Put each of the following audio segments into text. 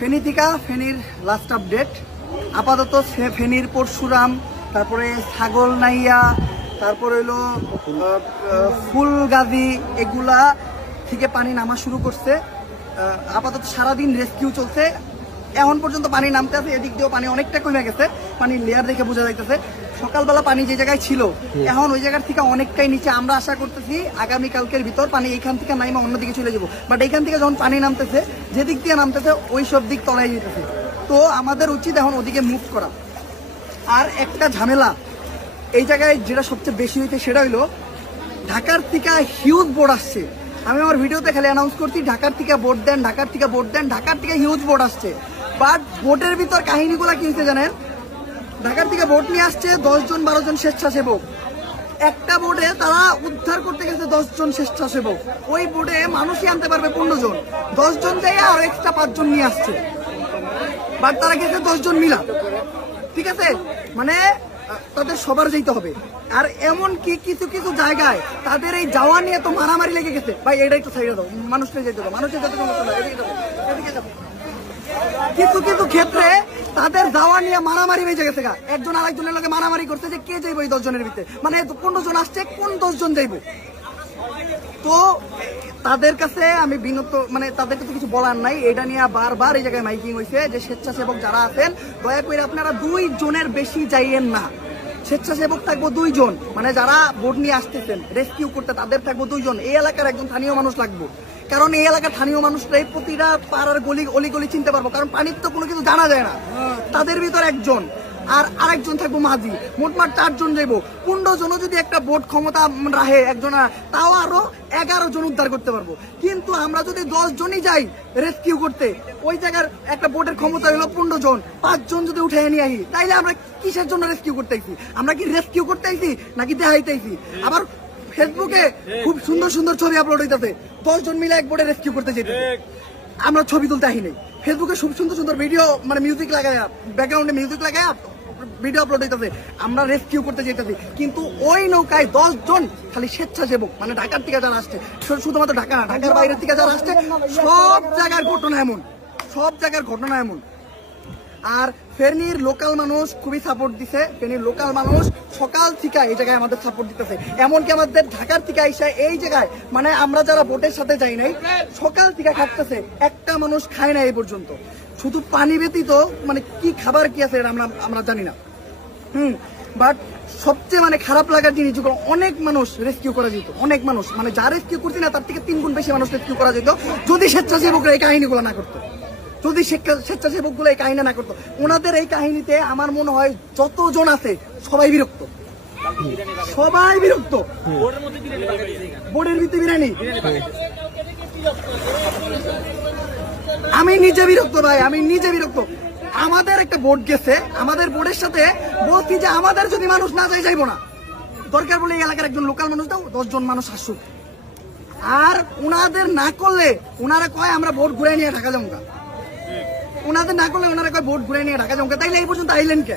ফেনী থেকে ফেনীর last update আপাতত ফেনীর পরশুরাম, তারপরে ছাগলনাইয়া, তারপরে হইলো ফুলগাজী, এগুলা থেকে পানি নামা শুরু করছে। আপাতত সারাদিন রেস্কিউ চলছে, এখন পর্যন্ত পানি নামতে আছে। এদিক দিয়েও পানি অনেকটা কমে গেছে, পানির লেয়ার দেখে বোঝা যাইতেছে। সকালবেলা পানি যে জায়গায় ছিল এখন ওই জায়গার থেকে অনেকটাই নিচে। আমরা আশা করতেছি আগামীকালকের ভিতর পানি এইখান থেকে নাইমা অন্যদিকে চলে যাবো, বাট এইখান থেকে যখন পানি নামতেছে যেদিক দিয়ে নামতেছে ওই সব দিক তলায় যেতেছে। তো আমাদের উচিত এখন ওদিকে মুভ করা। আর একটা ঝামেলা এই জায়গায় যেটা সবচেয়ে বেশি হইতে সেটা হইলো ঢাকার থেকে হিউজ বোর্ড আসছে। আমি আমার ভিডিওতে খালি অ্যানাউন্স করছি ঢাকার থেকে বোর্ড দেন, ঢাকার থেকে বোর্ড দেন, ঢাকার থেকে হিউজ বোর্ড আসছে। বাট বোটের ভিতর কাহিনীগুলা কিনতে জানেন, ঢাকার থেকে বোট নিয়ে আসছে 10 জন 12 জন স্বেচ্ছাসেবক। একটা বোটে তারা উদ্ধার করতে গেছে 10 জন স্বেচ্ছাসেবক। ওই বোটে মানুষই আনতে পারবে 15 জন, 10 জন যাই আর এক্সট্রা 5 জন নিয়ে আসছে। বাট তারা গেছে 10 জন মিলা, ঠিক আছে, মানে তাদের সবার যেতে হবে। আর এমন কি কিছু কিছু জায়গায় তাদের এই যাওয়া নিয়ে তো মারামারি লেগে গেছে। ভাই এটা একটু সাইডে দাও, মানুষকে যেতে দাও, মানুষের যাতে এদিকে যাবো। কিছু কিছু ক্ষেত্রে তাদের যাওয়া নিয়ে মারামারি বেজে গেছে। একজন আরেকজনের লোকে মারামারি করছে যে কে যাইবো এই 10 জনের ভিতরে, মানে 15 জন আসছে কোন 10 জন যাইবো। তো তাদের কাছে আমি বিনত, মানে তাদের কাছে কিছু বলার নাই। এটা নিয়ে বারবার এই জায়গায় মাইকিং হয়েছে যে স্বেচ্ছাসেবক যারা আছেন দয়া করে আপনারা 2 জনের বেশি যাইয়েন না। স্বেচ্ছাসেবক থাকবো 2 জন, মানে যারা বোট নিয়ে আসতেছেন রেস্কিউ করতে তাদের থাকবো 2 জন। এই এলাকার একজন স্থানীয় মানুষ লাগবে, কারণ এই এলাকার স্থানীয় মানুষরাই প্রতিটা পাড়ার অলি চিনতে পারবো, কারণ পানির তো কোনো কিছু জানা যায় না। তাদের ভিতর একজন আর আরেকজন থাকবো মাঝি, মোটমাট 4 জন যাইবো। 15 জনও যদি একটা বোট ক্ষমতা রাখে একজন, তাও আরো 11 জন উদ্ধার করতে পারবো। কিন্তু আমরা যদি 10 জনই যাই রেস্কিউ করতে, ওই জায়গার একটা বোটের ক্ষমতা হলো 15 জন, 5 জন যদি উঠে নিয়ে আসি, তাইলে আমরা কিসের জন্য রেস্কিউ করতে আইছি? আমরা কি রেস্কিউ করতে আইছি নাকি দেখাইতে আইছি? আবার ফেসবুকে খুব সুন্দর সুন্দর ছবি আপলোড হইতেছে 10 জন মিলে এক বোটে রেস্কিউ করতে যেতে, আমরা ছবি তুলতে আসি নাই। ফেসবুকে খুব সুন্দর সুন্দর ভিডিও, মানে মিউজিক লাগায়, ব্যাকগ্রাউন্ডে মিউজিক লাগায় ভিডিও আপলোড হইতেছে আমরা রেস্কিউ করতে যেতেছি। কিন্তু ওই নৌকায় 10 জন খালি স্বেচ্ছাসেবক, মানে ঢাকার থেকে যারা আসছে, শুধুমাত্র ঢাকা না, ঢাকার বাইরের থেকে যারা আসছে, সব জায়গার ঘটনা এমন, সব জায়গার ঘটনা এমন। আর ফেনীর লোকাল মানুষ খুবই সাপোর্ট দিছে। ফেনীর লোকাল মানুষ সকাল থেকে এই জায়গায় আমাদের সাপোর্ট দিতেছে। এমনকি আমাদের ঢাকার থেকে আইসা এই জায়গায়, মানে আমরা যারা বোটের সাথে যাই নাই, সকাল থেকে খাটতেছে, একটা মানুষ খায় না এই পর্যন্ত। শুধু পানি ব্যতীত মানে কি খাবার কি আছে এটা আমরা জানি না। বাট সবচেয়ে মানে খারাপ লাগার জিনিস, অনেক মানুষ রেস্কিউ করা যেত, অনেক মানুষ, মানে যা রেস্কিউ করছি না তার থেকে 3 গুণ বেশি মানুষ রেস্কিউ করা যেত যদি স্বেচ্ছাসেবকরা এই কাহিনীগুলো না করতো, যদি স্বেচ্ছাসেবক গুলো এই কাহিনী না করতো। ওনাদের এই কাহিনীতে আমার মনে হয় যতজন আছে সবাই বিরক্ত, সবাই বিরক্ত। বোর্ডের ভিতরে বিরিয়ানি, আমি নিজে বিরক্ত ভাই, আমি নিজে বিরক্ত। আমাদের একটা বোর্ড গেছে, আমাদের বোর্ডের সাথে বলছি যে আমাদের যদি মানুষ না যায় যাইবো না, দরকার বলে এই এলাকার একজন লোকাল মানুষ দাও, 10 জন মানুষ আসুক। আর ওনাদের না করলে ওনারা কয় আমরা ভোট ঘুরে নিয়ে ঢাকা যাবো, ওনাদের না করলে ওনারা কয় ভোট ঘুরে নিয়ে ঢাকা যাবো। তাইলে এই পর্যন্ত আইলেন কে?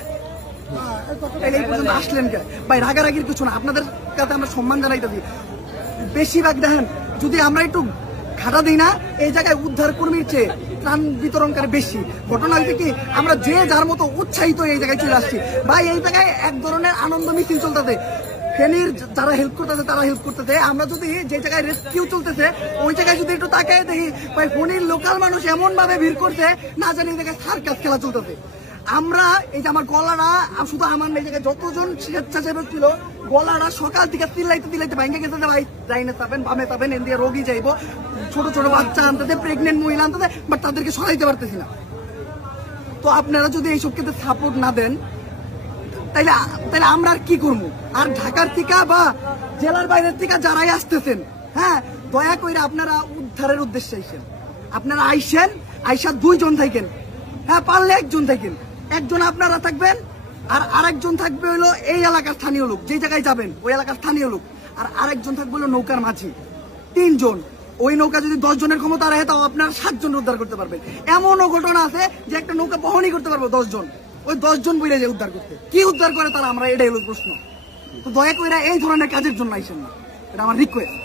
তাইলে এই পর্যন্ত আসলেন কে? ভাই রাগারাগির কিছু না, আপনাদের কাছে আমরা সম্মান জানাইতেছি। বেশিরভাগ দেখেন যদি আমরা একটু ঘাটা দিই না, এই জায়গায় উদ্ধার কর্মীর চেয়ে ত্রাণ বিতরণকারী বেশি। ঘটনা হয়েছে কি, আমরা যে যার মতো উৎসাহিত এই জায়গায় চলে আসছি। ভাই এই জায়গায় এক ধরনের আনন্দ মিছিল চলতেছে, ফেনীর যারা হেল্প করতেছে তারা হেল্প করতেছে। আমরা যদি যে জায়গায় রেস্কিউ চলতেছে ওই জায়গায় যদি একটু তাকায় দেখি, ভাই ফেনীর লোকাল মানুষ এমন ভাবে ভিড় করছে না জানি এই জায়গায় সার্কাস খেলা চলতেছে। আমরা এই যে আমার গলাটা, শুধু আমার এই জায়গায় যতজন স্বেচ্ছাসেবক ছিল গলাটা সকাল থেকে চিল্লাইতে চিল্লাইতে ভাঙে গেছে যে ভাই যাইনে যাবেন, বামে যাবেন, এন দিয়ে রোগী যাইবো, ছোট ছোট বাচ্চা আনতেছে, প্রেগনেন্ট মহিলা আনতেছে, বাট তাদেরকে সরাইতে পারতেছি না। তো আপনারা যদি এইসব ক্ষেত্রে সাপোর্ট না দেন তাইলে আমরা আর কি করবো? আর ঢাকার থেকে বা জেলার বাইরের থেকে যারাই আসতেছেন, হ্যাঁ দয়া করে আপনারা উদ্ধারের উদ্দেশ্যে আইসেন। আপনারা আইসেন, আইসা 2 জন থাকেন, হ্যাঁ পারলে 1 জন থাকেন, 1 জন আপনারা থাকবেন আর আরেকজন থাকবে হলো এই এলাকার স্থানীয় লোক, যে জায়গায় যাবেন ওই এলাকার স্থানীয় লোক, আর আরেকজন থাকবে হলো নৌকার মাঝি। 3 জন। ওই নৌকা যদি 10 জনের ক্ষমতা রাখে তাও আপনারা 7 জন উদ্ধার করতে পারবেন। এমনও ঘটনা আছে যে একটা নৌকা বহনই করতে পারবো 10 জন, ওই 10 জন বইলে যে উদ্ধার করতে, কি উদ্ধার করে তারা, আমরা এটাই হলো প্রশ্ন। তো দয়া করে এই ধরনের কাজের জন্য আইসেন না, এটা আমার রিকোয়েস্ট।